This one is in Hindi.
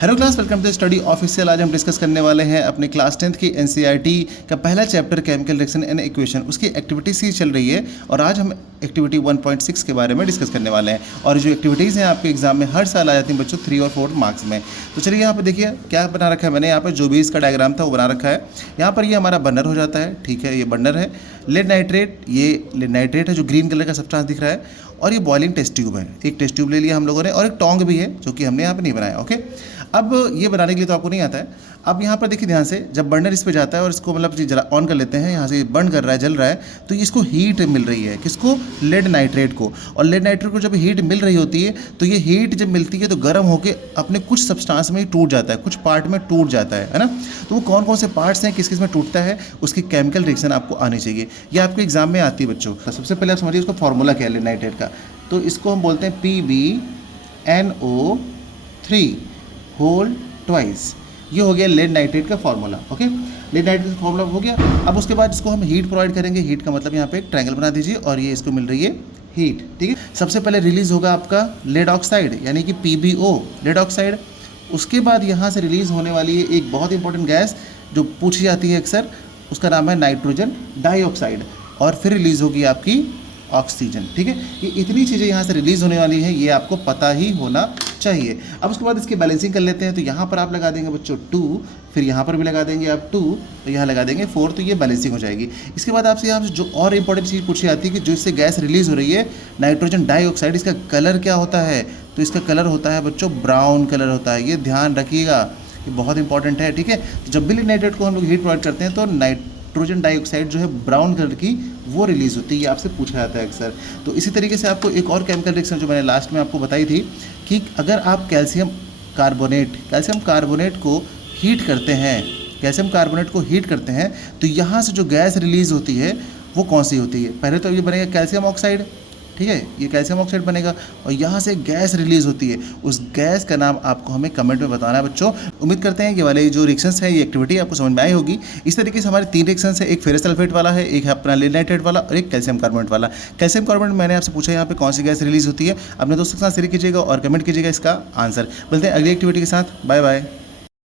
Hello class, welcome to study official. आज हम डिस्कस करने वाले हैं अपने क्लास 10th की एनसीईआरटी का पहला chapter chemical reaction and equation. उसकी एक्टिविटीज़ ही चल रही है और आज हम एक्टिविटी 1.6 के बारे में डिस्कस करने वाले हैं। और जो एक्टिविटीज़ हैं आपके एग्जाम में हर साल आ जाती हैं बच्चों 3 और 4 मार्क्स में। तो चलिए यहाँ पर देखिए क्या बना रखा है मैंने। यहाँ पर जो भी इसका डायग्राम था वो बना रखा है। यहाँ पर ये हमारा बर्नर हो जाता है, ठीक है, ये बर्नर है। लेड नाइट्रेट, ये लेड नाइट्रेट है जो ग्रीन कलर का सब्सटेंस दिख रहा है। और ये बॉइलिंग टेस्ट ट्यूब है, एक टेस्ट ट्यूब ले लिया हम लोगों ने, और एक टोंग भी है जो कि हमने यहाँ पर नहीं बनाया। ओके, अब ये बनाने के लिए तो आपको नहीं आता है। अब यहाँ पर देखिए ध्यान से, जब बर्नर इस पे जाता है और इसको मतलब जला ऑन कर लेते हैं, यहाँ से बर्न कर रहा है, जल रहा है, तो इसको हीट मिल रही है। किसको? लेड नाइट्रेट को। और लेड नाइट्रेट को जब हीट मिल रही होती है तो ये हीट जब मिलती है तो गर्म होकर अपने कुछ सब्सटेंस में ही टूट जाता है, कुछ पार्ट में टूट जाता है ना। तो वो कौन कौन से पार्ट्स हैं, किस किस में टूटता है, उसकी केमिकल रिएक्शन आपको आनी चाहिए। ये आपके एग्जाम में आती है बच्चों। तो सबसे पहले आप समझिए उसका फॉर्मूला क्या है लेड नाइट्रेट का। तो इसको हम बोलते हैं PbNO3 होल ट्वाइस। ये हो गया लेड नाइट्रेट का फॉर्मूला। ओके, लेड नाइट्रेट का फॉर्मूला हो गया। अब उसके बाद इसको हम हीट प्रोवाइड करेंगे। हीट का मतलब यहाँ पे एक ट्रायंगल बना दीजिए और ये इसको मिल रही है हीट, ठीक है। सबसे पहले रिलीज होगा आपका लेड ऑक्साइड यानी कि PbO, लेड ऑक्साइड। उसके बाद यहाँ से रिलीज होने वाली है एक बहुत इंपॉर्टेंट गैस जो पूछी जाती है अक्सर, उसका नाम है नाइट्रोजन डाइऑक्साइड। और फिर रिलीज होगी आपकी ऑक्सीजन, ठीक है। ये इतनी चीज़ें यहाँ से रिलीज होने वाली हैं, ये आपको पता ही होना चाहिए। अब उसके बाद इसकी बैलेंसिंग कर लेते हैं। तो यहाँ पर आप लगा देंगे बच्चों 2, फिर यहाँ पर भी लगा देंगे आप 2, तो यहाँ लगा देंगे 4, तो ये बैलेंसिंग हो जाएगी। इसके बाद आपसे यहाँ से जो और इंपॉर्टेंट चीज़ पूछी जाती है कि जो इससे गैस रिलीज हो रही है नाइट्रोजन डाइऑक्साइड, इसका कलर क्या होता है। तो इसका कलर होता है बच्चों ब्राउन कलर होता है। ये ध्यान रखिएगा, ये बहुत इंपॉर्टेंट है, ठीक है। तो जब भी लिक्विड नाइट्रेट को हम लोग हीट प्रोवाइड करते हैं तो नाइट्रोजन डाइऑक्साइड जो है ब्राउन कलर की वो रिलीज होती है। ये आपसे पूछा जाता है अक्सर। तो इसी तरीके से आपको एक और केमिकल रिएक्शन जो मैंने लास्ट में आपको बताई थी कि अगर आप कैल्शियम कार्बोनेट को हीट करते हैं, कैल्शियम कार्बोनेट को हीट करते हैं तो यहाँ से जो गैस रिलीज होती है वो कौन सी होती है। पहले तो ये बनेगा कैल्शियम ऑक्साइड, ठीक है, ये कैल्शियम ऑक्साइड बनेगा। और यहाँ से गैस रिलीज होती है, उस गैस का नाम आपको हमें कमेंट में बताना है बच्चों। उम्मीद करते हैं कि वाले जो रिएक्शंस हैं, ये एक्टिविटी आपको समझ में आई होगी। इस तरीके से हमारे 3 रिएक्शंस है, एक फेरस सल्फेट वाला है, एक है अपना लेड नाइट्रेट वाला और एक कैल्शियम कार्बोनेट वाला। कैल्शियम कार्बोनेट मैंने आपसे पूछा यहाँ पे कौन सी गैस रिलीज होती है। अपने दोस्तों के साथ शेयर कीजिएगा और कमेंट कीजिएगा इसका आंसर। बोलते हैं अगली एक्टिविटी के साथ। Bye bye.